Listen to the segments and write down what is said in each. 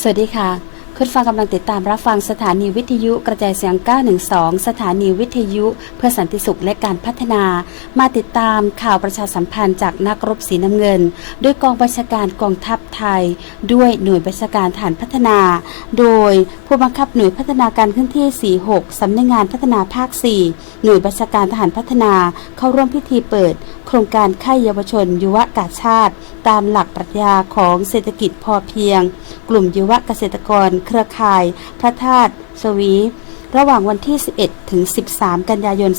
สวัสดีค่ะ คุณฟังกำลังติดตามรับฟังสถานีวิทยุกระจายเสียง 912 สถานีวิทยุ เพื่อสันติสุขและการพัฒนา มาติดตามข่าวประชาสัมพันธ์จากนักรบสีน้ำเงินด้วยกองบัญชาการกองทัพไทย ด้วยหน่วยบัญชาการฐานพัฒนา โดยผู้บังคับหน่วยพัฒนาการขึ้นที่ 46 สำนักงงานพัฒนาภาค 4 หน่วยบัญชาการทหารพัฒนา เข้าร่วมพิธีเปิด โครงการค่ายเยาวชน ยุวกาชาติ ตามหลักปรัชญาของเศรษฐกิจพอเพียง กลุ่มยุวเกษตรกรเครือข่าย พระธาตุสวี ระหว่างวันที่ 11 ถึง 13 กันยายน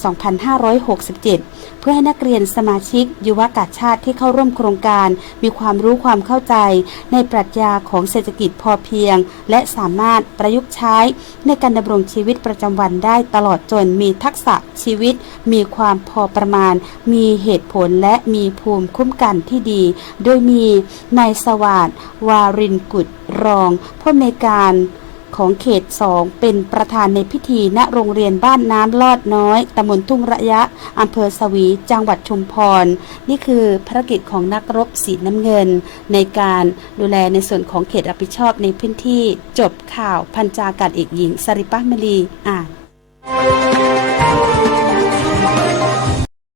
2567 เพื่อให้นักเรียนสมาชิก ยุวกาชาติที่เข้าร่วมโครงการ มีความรู้ความเข้าใจ ในปรัชญาของเศรษฐกิจพอเพียง และสามารถประยุกต์ใช้ ในการดำรงชีวิตประจำวันได้ตลอดจนมีทักษะชีวิต มีความพอประมาณ มีเหตุผลและมีภูมิคุ้มกันที่ดี โดยมีนายสวัสด์วารินกุฎรองผู้อำนวยการ ของเขตสองเป็นประธานในพิธีณโรงเรียนบ้านน้ำลอดน้อยตำบลทุ่งระยะอำเภอสวี จังหวัดชุมพร นี่คือภารกิจของนักรบสีน้ำเงิน ในการดูแลในส่วนของเขตรับผิดชอบในพื้นที่จบข่าวพันจากาศเอกหญิงสริปะมลีอ่าน